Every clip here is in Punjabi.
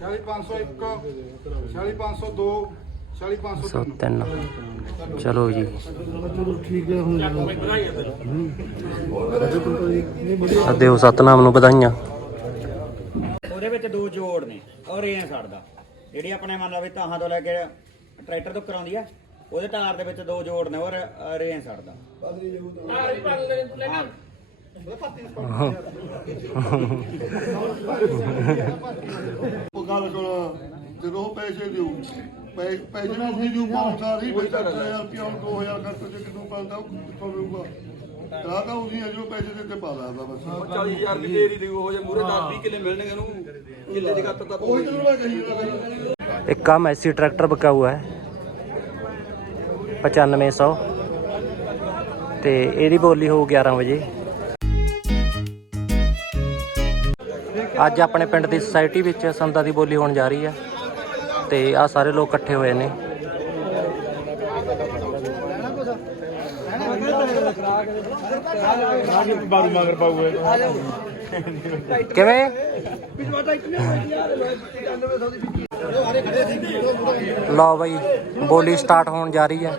40501 40502 40503 103 ਚਲੋ ਜੀ। ਦਿਓ ਸਤਨਾਮ ਨੂੰ ਵਧਾਈਆਂ। ਉਹਦੇ ਵਿੱਚ ਦੋ ਜੋੜ ਨੇ ਔਰ ਇਹ ਛੱਡਦਾ ਜਿਹੜੀ ਆਪਣੇ ਮੰਨ ਲਓ ਵੀ ਤਾਹਾਂ ਤੋਂ ਲੈ ਕੇ ਟਰੈਕਟਰ ਤੋਂ ਕਰਾਉਂਦੀ ਆ ਉਹਦੇ ਟਾਰ ਦੇ ਵਿੱਚ ਦੋ ਜੋੜ ਨੇ ਔਰ ਰੇਂ ਛੱਡਦਾ ਉਹ ਗੱਲ ਸੁਣ ਜਦੋਂ ਉਹ ਪੈਸੇ ਦਿਓ। ਪੈ- ਪੈਸੇ ਨੂੰ ਵੀ ਦਿਓ ਬਹੁਤ ਸਾਰੀ ਬਈ 4000 ਰੁਪਇਆ 2000 ਖਰਚ ਤੇ ਕਿਦੋਂ ਪਾਉਂਦਾ ਉਹ ਕਿੱਥੋਂ ਦੇਊਗਾ ਤਾਂ ਤਾਂ ਉਹਦੀ ਅਜੋ ਪੈਸੇ ਦੇ ਤੇ ਪਾ ਦਾਦਾ ਬਸ। 40000 ਰੁਪਏ ਤੇਰੀ ਦੀ ਉਹ ਜੇ ਮੂਰੇ 10 20 ਕਿੱਲੇ ਮਿਲਣਗੇ ਉਹਨੂੰ ਕਿੱਲੇ ਦੀ ਗੱਤ ਤਾਂ ਉਹੀ ਤੈਨੂੰ ਮੈਂ ਕਹੀ ਜਾਂਦਾ। ਇੱਕ ਆ ਮੈਸੀ ਟਰੈਕਟਰ ਬਕਾ ਹੁਆ ਹੈ 9500 ਤੇ ਇਹਦੀ ਬੋਲੀ ਹੋਊ 11 ਵਜੇ। ਅੱਜ ਆਪਣੇ ਪਿੰਡ ਦੀ ਸੁਸਾਇਟੀ ਵਿੱਚ ਸੰਦਾਂ ਦੀ ਬੋਲੀ ਹੋਣ ਜਾ ਰਹੀ ਹੈ ਤੇ ਆ ਸਾਰੇ ਲੋਕ ਇਕੱਠੇ ਹੋਏ ਨੇ। ਕਿਵੇਂ? ਲਓ ਬਈ, ਬੋਲੀ ਸਟਾਰਟ ਹੋਣ ਜਾ ਰਹੀ ਹੈ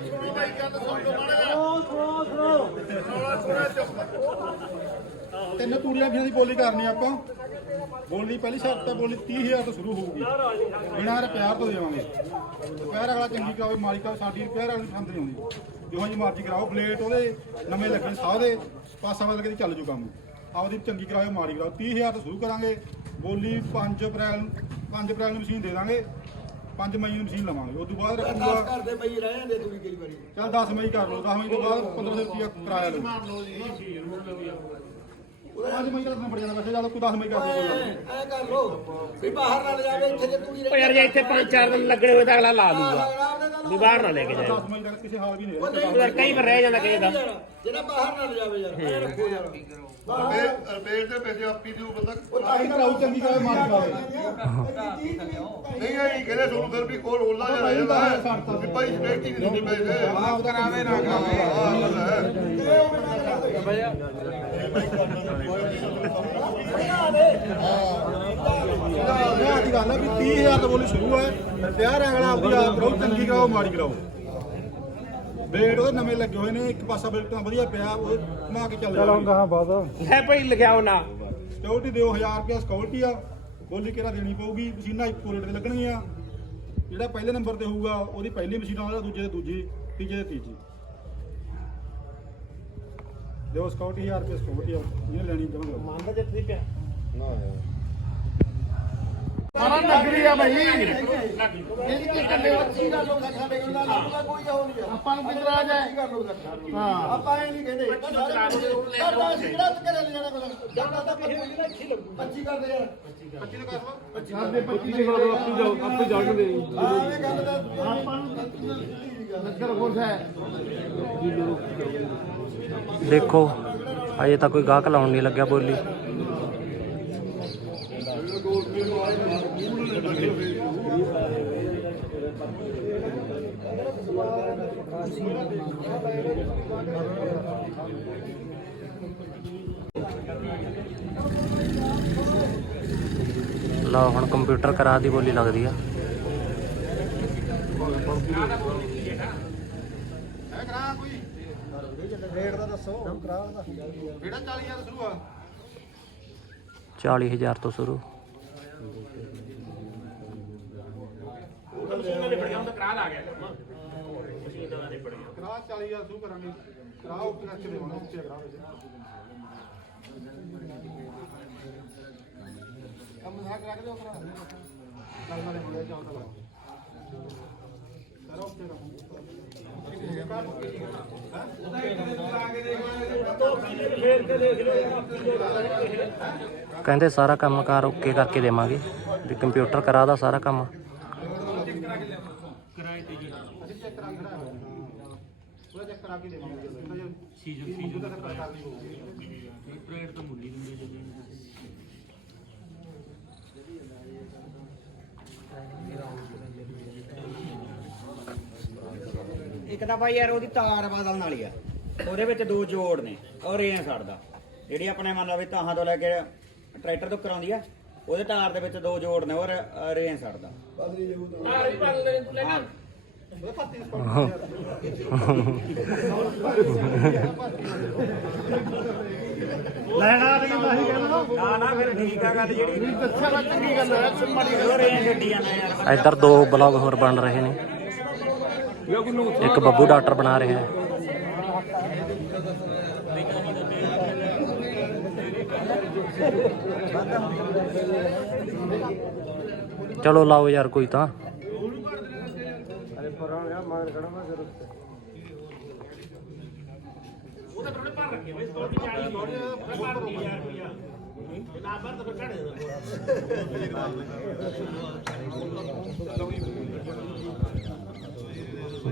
ਤਿੰਨ ਤੂੜੀਆਂ ਦੀ ਬੋਲੀ ਕਰਨੀ ਆਪਾਂ। ਬੋਲੀ ਪਹਿਲੀ ਸ਼ਰਤ ਤਾਂ ਬੋਲੀ 30000 ਤੋਂ ਸ਼ੁਰੂ ਹੋਊਗੀ। ਬਿਨਾਂ ਰਿਪੇਅਰ ਤੋਂ ਦੇਵਾਂਗੇ। ਰਿਪੇਅਰ ਅਗਲਾ ਚੰਗੀ ਕਰਾਵੇ ਮਾਲਿਕਾ ਸਾਡੀ ਰਿਪੇਅਰ ਵਾਲੀ ਪਸੰਦ ਨਹੀਂ ਆਉਂਦੀ। ਜਿਹੋ ਜੀ ਮਰਜ਼ੀ ਕਰਾਓ ਬਲੇਡ ਉਹਦੇ ਨਵੇਂ ਲੱਗਣ ਸਾਹ ਦੇ ਪਾਸਾ ਬਦਲ ਕੇ ਤੇ ਚੱਲ ਜੂ ਕੰਮ। ਆਪਦੀ ਚੰਗੀ ਕਰਾਵੇ ਮਾੜੀ ਕਰਾਓ। 30000 ਤੋਂ ਸ਼ੁਰੂ ਕਰਾਂਗੇ। ਬੋਲੀ 5 ਅਪ੍ਰੈਲ ਨੂੰ 5 ਅਪ੍ਰੈਲ ਨੂੰ ਮਸ਼ੀਨ ਦੇ ਦਾਂਗੇ। 5 ਮਈ ਨੂੰ ਮਸ਼ੀਨ ਲਵਾਂਗੇ। ਉਸ ਤੋਂ ਬਾਅਦ ਰੱਖੂਗਾ ਕਰਦੇ ਪਈ ਰਹਿ ਜਾਂਦੇ ਤੁਸੀਂ ਕਈ ਵਾਰੀ। ਚੱਲ 10 ਮਈ ਕਰ ਲਓ 10 ਮਈ ਤੋਂ ਬਾਅਦ 1500 ਰੁਪਇਆ ਕਿਰਾਇਆ ਲਓ। ਪੰਜ ਮਈ ਦਾ ਨੰਬਰ ਜਾਣਾ ਵੈਸੇ ਜਦੋਂ ਕੋਈ 10 ਮਈ ਕਰ ਦੋ ਐ ਕਰ ਲੋ ਵੀ ਬਾਹਰ ਨਾ ਜਾਵੇ ਇੱਥੇ ਜੇ ਤੂੰ ਉਹ ਯਾਰ ਜੇ ਇੱਥੇ ਪੰਜ ਚਾਰ ਦਿਨ ਲੱਗਣੇ ਹੋਏ ਤਾਂ ਅਗਲਾ ਲਾ ਦੂਗਾ। ਵੀ ਬਾਹਰ ਨਾ ਲੈ ਕੇ ਜਾਏ। 10 ਮਈ ਤੱਕ ਕਿਸੇ ਹਾਲ ਵੀ ਨਹੀਂ ਉਹ ਨਹੀਂ ਯਾਰ ਕਈ ਵਾਰ ਰਹਿ ਜਾਂਦਾ ਕਿਸੇ ਦਾ। ਜਿਹੜਾ ਬਾਹਰ ਨਾ ਜਾਵੇ ਯਾਰ ਐ ਰੱਖੋ ਯਾਰ। ਰੁਪਏ ਰੁਪਏ ਦੇ ਪੈਸੇ ਆਪੀ ਦਿਓ ਬੰਦਾ। ਆਹੀ ਕਰਾਉ ਚੰਗੀ ਕਰਾਵੇ ਮਾਰ ਕਰਾਵੇ ਨਹੀਂ ਆਈ ਕਹਿੰਦੇ ਤੁਹਾਨੂੰ ਫਿਰ ਵੀ ਕੋਲ ਹੋਲਾ ਜਿਹਾ ਰਹਿ ਜਾਂਦਾ ਹੈ। ਵੀ ਭਾਈ ਸਪੇਟੀ ਨਹੀਂ ਦਿੰਦੇ ਪੈਸੇ। ਆਪ ਕਰਾਵੇ ਨਾ ਕਰਾਵੇ। ਇਹ ਦੀ ਗੱਲ ਹੈ ਵੀ 30000 ਤੋਂ ਬੋਲੀ ਸ਼ੁਰੂ ਹੈ ਤਿਆਰ ਅਗਲਾ ਆਪਦੀ ਆਪ ਕਰਾਓ ਚੰਗੀ ਕਰਾਓ ਮਾੜੀ ਕਰਾਓ। ਬੇਡ ਉਹਦੇ ਨਵੇਂ ਲੱਗੇ ਹੋਏ ਨੇ ਇੱਕ ਪਾਸਾ ਬਿਲਕੁਲ ਵਧੀਆ ਪਿਆ ਉਹ ਘੁਮਾ ਕੇ ਚੱਲ ਜਾਊਗਾ ਹੈ ਭਾਈ ਲਿਖਿਆ ਹੋਣਾ ਸਿਕਿਉਰਿਟੀ ਦਿਓ 1000 ਰੁਪਿਆ ਸਿਕਿਉਰਿਟੀ ਆ। ਬੋਲੀ ਕਿਹੜਾ ਦੇਣੀ ਪਊਗੀ ਮਸ਼ੀਨਾਂ ਇੱਕੋ ਰੇਟ ਤੇ ਲੱਗਣਗੀਆਂ। ਜਿਹੜਾ ਪਹਿਲੇ ਨੰਬਰ ਤੇ ਹੋਊਗਾ ਉਹਦੀ ਪਹਿਲੀ ਮਸ਼ੀਨ ਆਉਂਦਾ ਦੂਜੇ ਤੇ ਦੂਜੀ ਤੀਜੇ ਤੇ ਤੀਜੀ। ਦਿਓ ਸਿਕਿਉਰਿਟੀ 1000 ਰੁਪਿਆ ਸਿਕਿਉਰਿਟੀ ਆ। ਜਿਹਨੇ ਲੈਣੀ ਚਾਹੁੰਦੇ ਮੰਨਦਾ ਜੇ ਤੁਸੀਂ ਪਿਆ ਸਾਰਾ ਨਗਰੀ ਆ ਭਾਈ ਜਿਹੜੀ ਕਿ ਕੱਲੇ ਵੱਛੀ ਦਾ ਲੋਕ ਸਾਡੇ ਕੋਲ। ਦਾ ਲੱਭਦਾ ਕੋਈ ਉਹ ਨਹੀਂ ਆਪਾਂ ਨੂੰ ਕਿਧਰ ਜਾਏ ਕਰ ਲੋ ਹਾਂ ਆਪਾਂ ਇਹ ਨਹੀਂ ਕਹਿੰਦੇ। ਸਾਡਾ ਸਿਗੜਾ ਤੇ ਕਰੇ ਲੈ ਜਾਣਾ ਕੋਲ। ਜਾਂਦਾ ਤਾਂ 25 25 ਕਰਦੇ ਯਾਰ 25 ਦਾ ਕਰ। ਸਾਡੇ 25 ਦੇ ਕੋਲ ਆਪੀ ਜਾਓ ਆਪੀ ਜਾਣਗੇ ਹਾਂ ਇਹ ਗੱਲ ਤਾਂ ਆਪਾਂ ਨੂੰ ਨਗਰ ਖੁਸ਼ ਹੈ। ਦੇਖੋ ਅਜੇ ਤਾਂ ਕੋਈ ਗਾਹਕ ਲਾਉਣ ਨਹੀਂ ਲੱਗਿਆ ਬੋਲੀ। ਲਓ, ਹੁਣ ਕੰਪਿਊਟਰ ਕਰਾ ਦੀ ਬੋਲੀ ਲੱਗਦੀ ਆ। ਹੈ ਕਰਾ ਰੇਟ ਦਾ ਦੱਸੋ ਕਰਾ ਦਾ ਕਿਹੜਾ 40000 ਸ਼ੁਰੂ ਆ 40000 ਤੋਂ ਸ਼ੁਰੂ। ਕਰਾ 40000 ਸ਼ੁਰੂ ਕਰਾਂਗੇ ਕਰਾਓ ਕਿ ਰੱਖ ਦੇਵਾਂਗੇ ਉੱਤੇ ਕਰਾਓ ਕੰਮ ਦਿਓ ਮੁੰਡੇ ਚਾਹ ਤਾਂ ਲਾਓ। ਕਰੋ ਕਹਿੰਦੇ ਸਾਰਾ ਕੰਮ ਕਾਰ ਓਕੇ ਕਰਕੇ ਦੇਵਾਂਗੇ। ਵੀ ਕੰਪਿਊਟਰ ਕਰਾ ਦਾ ਸਾਰਾ ਕੰਮ। ਪੂਰਾ ਚੈੱਕ ਕਰਾ ਕੇ ਦੇਵਾਂਗੇ। ਜਦੋਂ ਸੀਜ਼ਨ ਸੀਜ਼ਨ ਦਾ ਕਰਨੀ ਹੋਊਗੀ। ਰੇਟ ਤਾਂ ਮੁੱਲੀ ਦਿੰਦੇ ਇੱਕ ਤਾਂ ਭਾਈ ਯਾਰ ਉਹਦੀ ਤਾਰ ਬਦਲਣ ਵਾਲੀ ਆ। ਉਹਦੇ ਵਿੱਚ ਦੋ ਜੋੜ ਨੇ, ਔਰ ਰੇਂ ਛੱਡਦਾ ਜਿਹੜੀ ਆਪਣੇ ਮੰਨ ਲਓ ਵੀ ਤਾਹਾਂ ਤੋਂ ਲੈ ਕੇ ਟਰੈਕਟਰ ਤੋਂ ਕਰਾਉਂਦੀ ਆ, ਉਹਦੇ ਤਾਰ ਦੇ ਵਿੱਚ ਦੋ ਜੋੜ ਨੇ ਉਹ ਰ- ਰੇਂ ਛੱਡਦਾ ਲੈਣਾ ਤੇ ਤਾਂ ਹੀ ਕਹਿੰਦਾ ਨਾ ਨਾ ਫਿਰ ਠੀਕ ਆ ਗੱਲ ਜਿਹੜੀ ਦੱਸਿਆ ਤਾਂ ਚੰਗੀ ਗੱਲ ਹੈ ਮਾੜੀ ਉਹ ਰੇਂ ਛੱਡੀ ਜਾਂਦਾ ਯਾਰ ਇੱਧਰ ਦੋ ਬਲੌਗ ਹੋਰ ਬਣ ਰਹੇ ਨੇ। ਇੱਕ ਬੱਬੂ ਡਾਕਟਰ ਬਣਾ ਰਿਹਾ ਹੈ। ਚਲੋ ਲਾਓ ਯਾਰ ਕੋਈ ਤਾਂ। पावर खड़ा मैं ज़रूर से वो थोड़े पार रखे भाई स्टोर की चाली पार रखे यार भैया लाभार तो कट है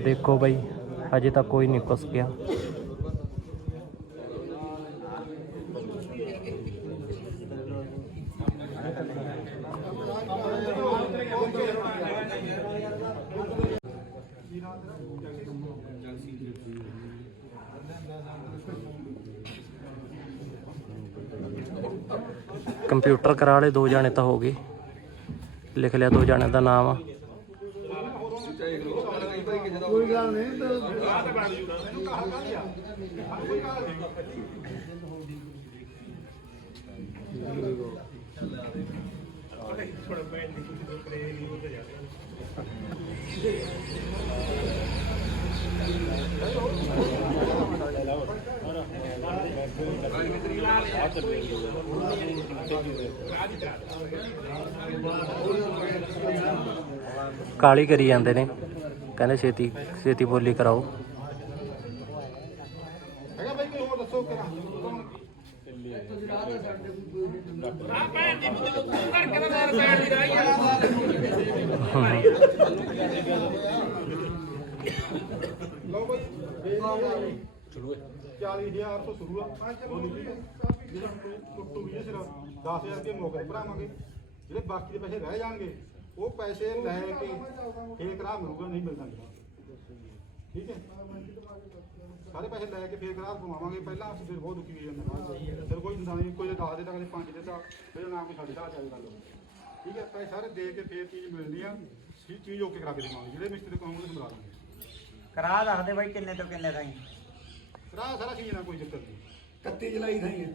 देखो भाई अजे तक कोई नहीं घुस गया। ਕਰਾ ਲਏ, ਦੋ ਜਾਣੇ ਤਾਂ ਹੋ ਗਏ। ਲਿਖ ਲਿਆ ਦੋ ਜਾਣੇ ਦਾ ਨਾਮ। ਕੋਈ ਗੱਲ ਨਹੀਂ ਤੇ ਕਾਲੀ ਕਰੀ ਜਾਂਦੇ ਨੇ। ਕਹਿੰਦੇ ਛੇਤੀ ਛੇਤੀ ਬੋਲੀ ਕਰਾਓ। ਹੈਗਾ ਬਾਈ ਕੋਈ ਹੋਰ ਦੱਸੋ ਕਿਹੜਾ ਲਓ ਬਾਈ। ਚਲੋ 40000 ਤੋਂ ਸ਼ੁਰੂ ਆ। ਜਿਹੜਾ ਟੁੱਟੂ ਵੀ ਸਿਰ 10000 ਰੁਪਏ ਮੌਕੇ ਭਰਾਵਾਂਗੇ। ਜਿਹੜੇ ਬਾਕੀ ਦੇ ਪੈਸੇ ਰਹਿ ਜਾਣਗੇ ਉਹ ਪੈਸੇ ਲੈ ਕੇ ਫੇਰ ਕਰਾ ਮਿਲੂਗਾ ਨਹੀਂ ਮਿਲਦਾ। ਠੀਕ ਹੈ? ਸਾਰੇ ਪੈਸੇ ਲੈ ਕੇ ਫੇਰ ਕਰਾ ਪਵਾਵਾਂਗੇ ਪਹਿਲਾਂ ਅਸੀਂ ਫਿਰ ਬਹੁਤ ਦੁਖੀ ਹੋ ਜਾਂਦੇ। ਫਿਰ ਕੋਈ ਕੋਈ ਦਾ 10 ਦੇਤਾ ਕਦੇ 5 ਦੇਤਾ ਫਿਰ ਨਾ ਕੋਈ ਸਾਡੇ ਦਾ ਠੀਕ ਹੈ? ਪੈਸੇ ਸਾਰੇ ਦੇ ਕੇ ਫੇਰ ਚੀਜ਼ ਮਿਲਣੀ ਆ। ਸੀ ਚੀਜ਼ ਓਕੇ ਕਰਾ ਕੇ ਦੇਵਾਂਗੇ ਜਿਹੜੇ ਮਿਸਤਰੀ ਕਹਾਂਗੇ ਸਮਝਾ ਦਾਂਗੇ ਕਰਾ ਦੱਸਦੇ ਬਾਈ ਕਿੰਨੇ ਤੋਂ ਕਿੰਨੇ ਤਾਈਂ? ਕਰਾ ਸਾਰਾ ਨਾਲ ਕੋਈ ਦਿੱਕਤ ਨਹੀਂ। 31 ਜੁਲਾਈ ਥਾਈ ਹੈ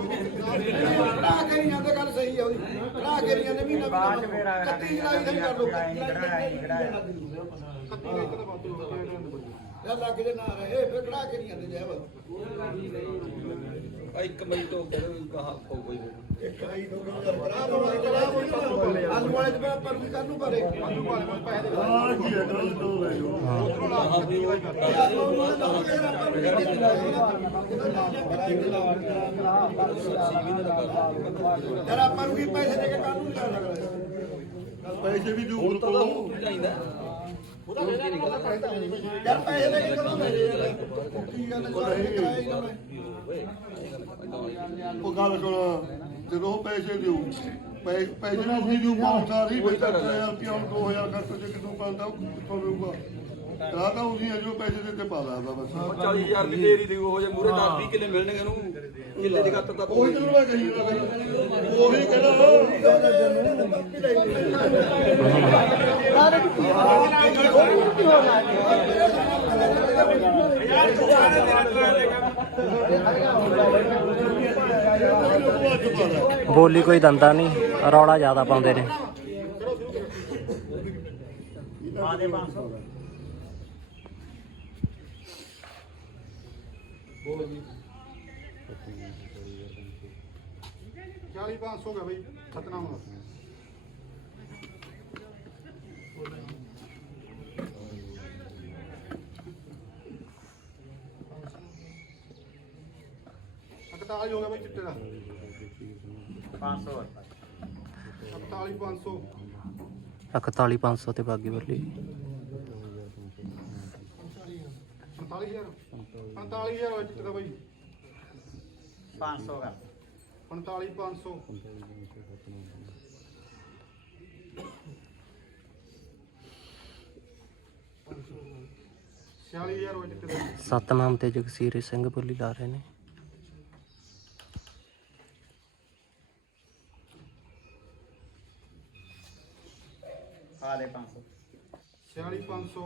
ਕਰਾ ਕੇ ਨਹੀਂ ਜਾਂਦੇ ਗੱਲ ਸਹੀ ਹੈ ਉਹਦੀ। ਕਰਾ ਕੇ ਨਹੀਂ ਜਾਂਦੇ ਮਹੀਨਾ ਬਾਅਦ ਚ ਫਿਰ ਅਗਲਾ 31 ਜੁਲਾਈ ਥਾਈ ਕਰ ਲੋ ਯਾਰ ਲੱਗ ਜੇ ਨਾ ਰਹੇ ਫਿਰ ਕੇ ਨਹੀਂ ਜਾਂਦੇ ਜੈ ਇੱਕ ਮਈ ਤੋਂ ਕਹਿੰਦੇ ਕਹਾ ਕੋਈ ਆਲੂ ਵਾਲੇ ਤੇ ਪਰ ਵੀ ਕਰ ਨੂੰ ਪਰੇ ਆਲੂ ਵਾਲੇ ਕੋਲ ਪੈਸੇ ਦੇ ਆ ਕੀ ਹੈ ਗੱਲ ਤੋਂ ਲੈ ਜਾਓ ਉਧਰੋਂ ਲਾ ਯਾਰ ਆਪਾਂ ਨੂੰ ਕੀ ਪੈਸੇ ਦੇ ਕੇ ਕਾਨੂੰਨ ਕਰ ਸਕਦਾ ਪੈਸੇ ਵੀ ਦੂਰ ਕੋਲੋਂ ਚਾਹੀਦਾ। ਯਾਰ ਪੈਸੇ ਦੇ ਕੇ ਕਦੋਂ ਮੇਰੇ ਯਾਰ ਕੀ ਗੱਲ ਨਾ ਮੈਂ। ਉਹ ਗੱਲ ਸੁਣ ਜਦੋਂ ਉਹ ਪੈਸੇ ਦਿਓ ਪੈ- ਪੈਸੇ ਨੂੰ ਤੁਸੀਂ ਦਿਓ ਬਹੁਤ ਸਾਰੀ ਬਈ 3000 ਰੁਪਇਆ 2000 ਖਰਚ ਜੇ ਕਿਦੋਂ ਪਾਉਂਦਾ ਉਹ ਕਿੱਥੋਂ ਦੇਊਗਾ ਰਾਹ ਤਾਂ ਉਹਦੀ ਅਜੋ ਪੈਸੇ ਦੇ ਤੇ ਪਾ ਦਾਦਾ ਬਸ। 40000 ਦੀ ਤੇਰੀ ਦੀ ਉਹ ਜੇ ਮੂਰੇ 10 20 ਕਿੱਲੇ ਮਿਲਣਗੇ ਇਹਨੂੰ ਕਿੱਲੇ ਦੀ ਗੱਤ ਤਾਂ ਉਹੀ ਤੈਨੂੰ ਮੈਂ ਕਹੀ ਜਾਂਦਾ ਫਿਰ ਉਹੀ ਕਹਿੰਦਾ ਬੋਲੀ ਕੋਈ ਦੰਦਾ ਨਹੀਂ, ਰੌਲਾ ਜ਼ਿਆਦਾ ਪਾਉਂਦੇ ਨੇ। ਚਾਲੀ 500 ਹੋ ਗਿਆ ਬਈ, ਸਤਨਾਮ ਦਾ ਅਕਤਾਲੀ ਹੋ ਗਿਆ ਬਈ ਚਿੱਟੇ ਦਾ। 500 ਅਕਤਾਲੀ 500 41500 ਤੇ ਬਾਗੀ ਬੋਲੀ 45000 45000 ਹੋਇਆ ਚਿੱਟੇ ਦਾ ਬਈ। 500 ਕਰ 45 500 46000 ਹੋਇਆ ਚਿੱਟੇ ਦਾ। ਸਤਨਾਮ ਤੇ ਜਗਸੀਰ ਸਿੰਘ ਬੋਲੀ ਲਾ ਰਹੇ ਨੇ। ਆ ਦੇ 500 46500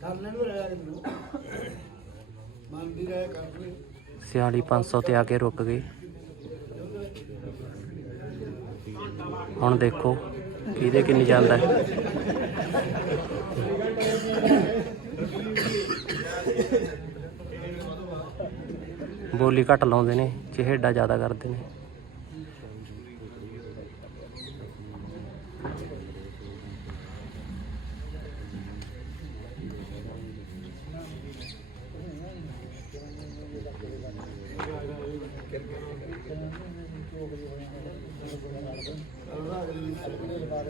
ਕਰਨੇ ਨੂੰ ਰਹਿ ਮੈਨੂੰ ਮੰਨਦੀ ਰਹਿ ਕਰ ਲੈ 46500 ਤੇ ਆ ਕੇ ਰੁਕ ਗਏ। ਹੁਣ ਦੇਖੋ ਇਹਦੇ ਕਿੰਨੀ ਜਾਂਦਾ ਹੈ। ਬੋਲੀ ਘੱਟ ਲਾਉਂਦੇ ਨੇ ਚਿਹੜਾ ਜ਼ਿਆਦਾ ਕਰਦੇ ਨੇ।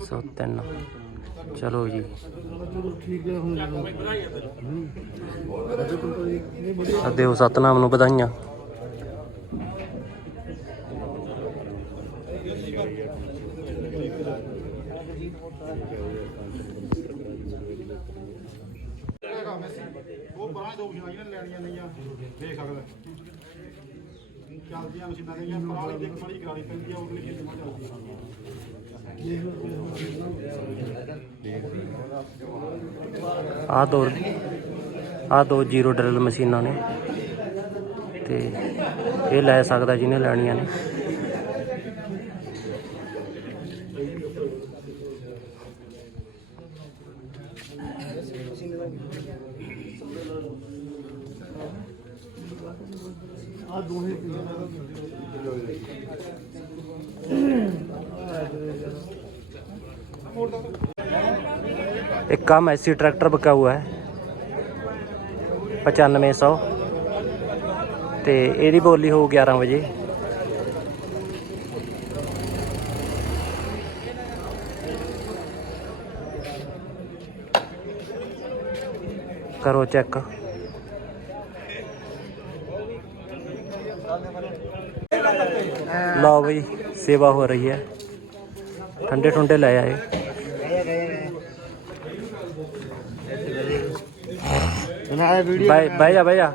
ਸੌ ਤਿੰਨ। ਚਲੋ ਜੀ। ਦਿਓ ਸਤਨਾਮ ਨੂੰ ਵਧਾਈਆਂ। ਉਹ ਬਾਹਰ ਦੋ ਮਸ਼ੀਨਾਂ ਲੈਣੀਆਂ ਨਹੀਂਆਂ ਦੇਖ ਸਕਦਾ ਚੱਲਦੀਆਂ ਮਸ਼ੀਨਾਂ ਨਹੀਂਆਂ ਪਰਾਲੀ ਦੇਖ ਮਾੜੀ ਕਰਾਣੀ ਪੈਂਦੀ ਆ ਉਹਦੇ ਲਈ ਜਮਾ ਚੱਲਦੀ ਆ ਦੋ ਆ ਦੋ ਜ਼ੀਰੋ ਡਰਿਲ ਮਸ਼ੀਨਾਂ ਨੇ ਤੇ ਇਹ ਲੈ ਸਕਦਾ ਜਿਹਨੇ ਲੈਣੀਆਂ ਨੇ। एक काम ऐसी ट्रैक्टर बका हुआ है पचानवे सौ तो यदि बोली हो ग्यारह बजे करो चेक ਲਓ ਬਈ, ਸੇਵਾ ਹੋ ਰਹੀ ਹੈ। ਠੰਡੇ ਠੁੰਡੇ ਲੈ ਆਏ। ਬਹਿ ਬਹਿ ਜਾ ਬਹਿ ਜਾ